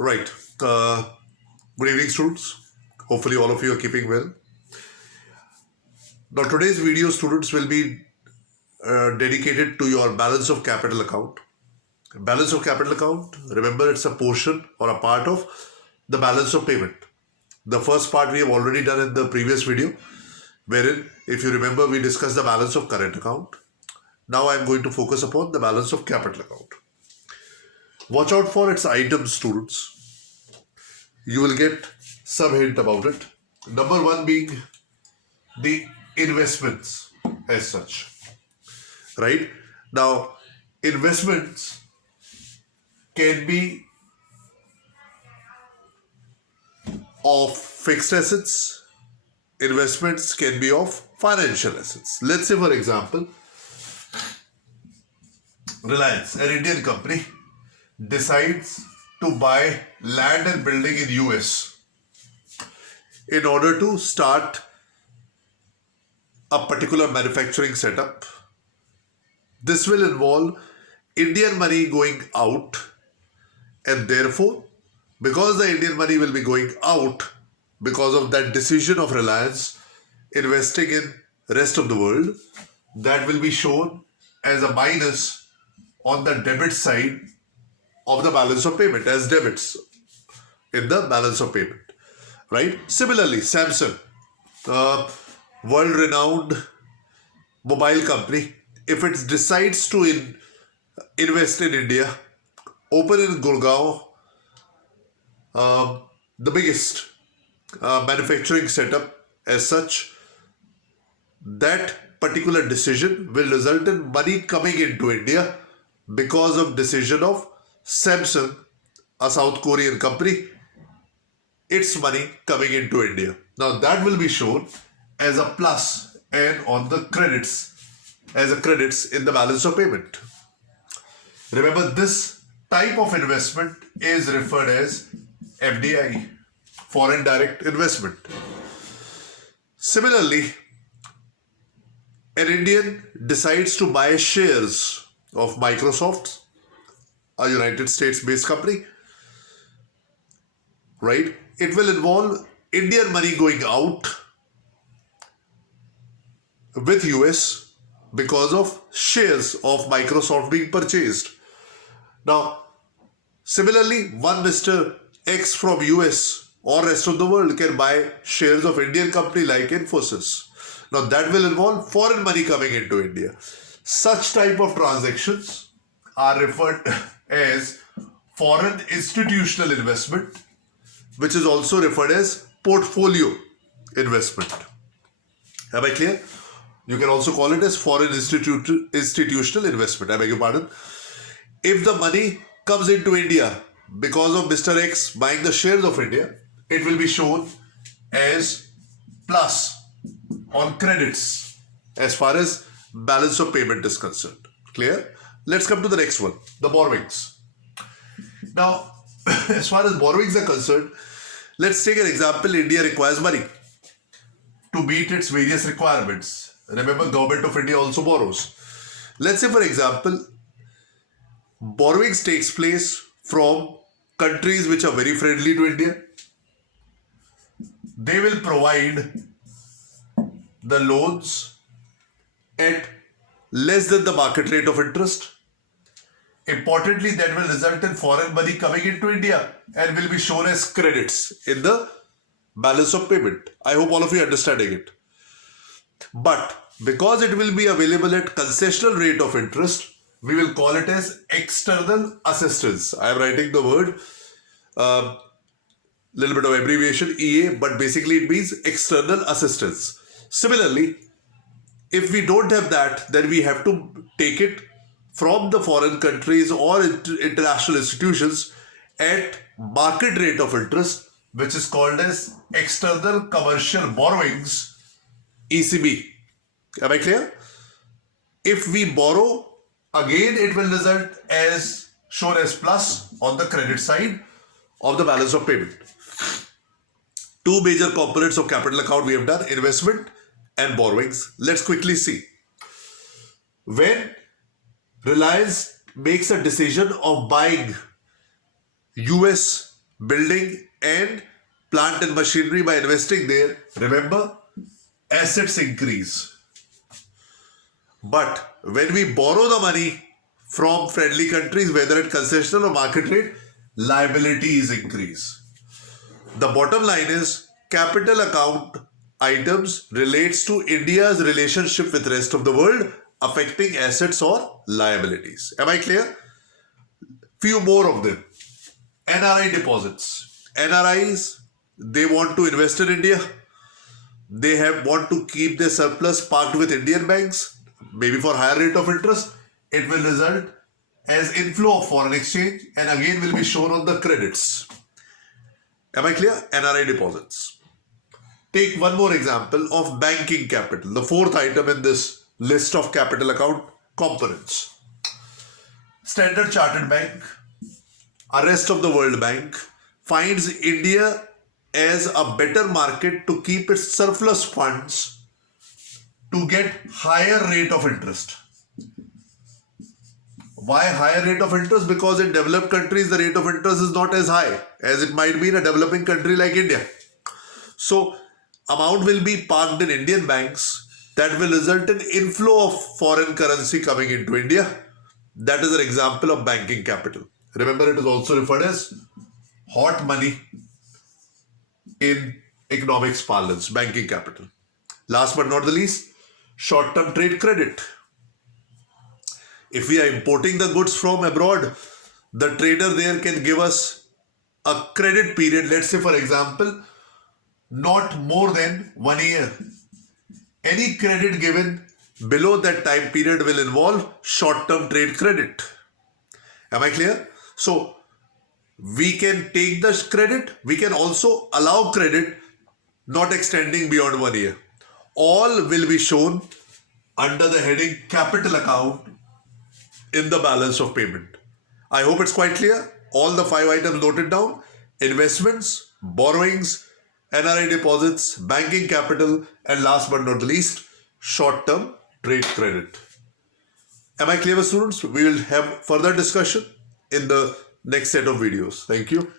Right. Good evening, students. Hopefully, all of you are keeping well. Now, today's video, students, will be dedicated to your balance of capital account. Balance of capital account, remember, it's a portion or a part of the balance of payment. The first part we have already done in the previous video, wherein, if you remember, we discussed the balance of current account. Now, I am going to focus upon the balance of capital account. Watch out for its items, students. You will get some hint about it. Number one being the investments as such. Right? Now, investments can be of fixed assets, investments can be of financial assets. Let's say, for example, Reliance, an Indian company, decides to buy land and building in US in order to start a particular manufacturing setup. This will involve Indian money going out, and therefore, because the Indian money will be going out because of that decision of Reliance investing in rest of the world, that will be shown as a minus on the debit side of the balance of payment, as debits in the balance of payment. Right? Similarly, Samsung, world-renowned mobile company, if it decides to invest in India, open in Gurgaon, the biggest manufacturing setup as such, that particular decision will result in money coming into India because of decision of Samsung, a South Korean company, its money coming into India. Now that will be shown as a plus and on the credits, as a credits in the balance of payment. Remember, this type of investment is referred as FDI, foreign direct investment. Similarly, an Indian decides to buy shares of Microsoft, a United States based company, right? It will involve Indian money going out with US because of shares of Microsoft being purchased. Now, similarly, one Mr. X from US or rest of the world can buy shares of Indian company like Infosys. Now, that will involve foreign money coming into India. Such type of transactions are referred as foreign institutional investment, which is also referred as portfolio investment. Am I clear? You can also call it as foreign institutional investment. I beg your pardon. If the money comes into India because of Mr. X buying the shares of India, it will be shown as plus on credits as far as balance of payment is concerned. Clear? Let's come to the next one, the borrowings. Now, as far as borrowings are concerned, let's take an example. India requires money to meet its various requirements. Remember, Government of India also borrows. Let's say, for example, borrowings takes place from countries which are very friendly to India. They will provide the loans at less than the market rate of interest. Importantly, that will result in foreign money coming into India and will be shown as credits in the balance of payment. I hope all of you are understanding it. But because it will be available at concessional rate of interest, we will call it as external assistance. I am writing the word, little bit of abbreviation, EA, but basically it means external assistance. Similarly, if we don't have that, then we have to take it from the foreign countries or international institutions at market rate of interest, which is called as external commercial borrowings, ECB. Am I clear? If we borrow, again it will result as shown as plus on the credit side of the balance of payment. Two major components of capital account we have done, investment and borrowings. Let's quickly see. When Reliance makes a decision of buying US building and plant and machinery by investing there, remember, assets increase. But when we borrow the money from friendly countries, whether at concessional or market rate, liabilities increase. The bottom line is capital account items relates to India's relationship with rest of the world, affecting assets or liabilities. Am I clear? Few more of them. NRI deposits. NRIs, they want to invest in India. They want to keep their surplus parked with Indian banks, maybe for higher rate of interest. It will result as inflow of foreign exchange and again will be shown on the credits. Am I clear? NRI deposits. Take one more example of banking capital, the fourth item in this list of capital account components. Standard Chartered Bank, a rest of the world bank, finds India as a better market to keep its surplus funds to get higher rate of interest. Why higher rate of interest? Because in developed countries, the rate of interest is not as high as it might be in a developing country like India. So, amount will be parked in Indian banks that will result in inflow of foreign currency coming into India. That is an example of banking capital. Remember, it is also referred as hot money in economics parlance, banking capital. Last but not the least, short-term trade credit. If we are importing the goods from abroad, the trader there can give us a credit period, let's say for example, not more than 1 year. Any credit given below that time period will involve short-term trade credit. Am I clear? So, we can take the credit, we can also allow credit not extending beyond 1 year. All will be shown under the heading capital account in the balance of payment. I hope it's quite clear. All the 5 items noted down: investments, borrowings, NRI deposits, banking capital, and last but not the least, short-term trade credit. Am I clear, students? We will have further discussion in the next set of videos. Thank you.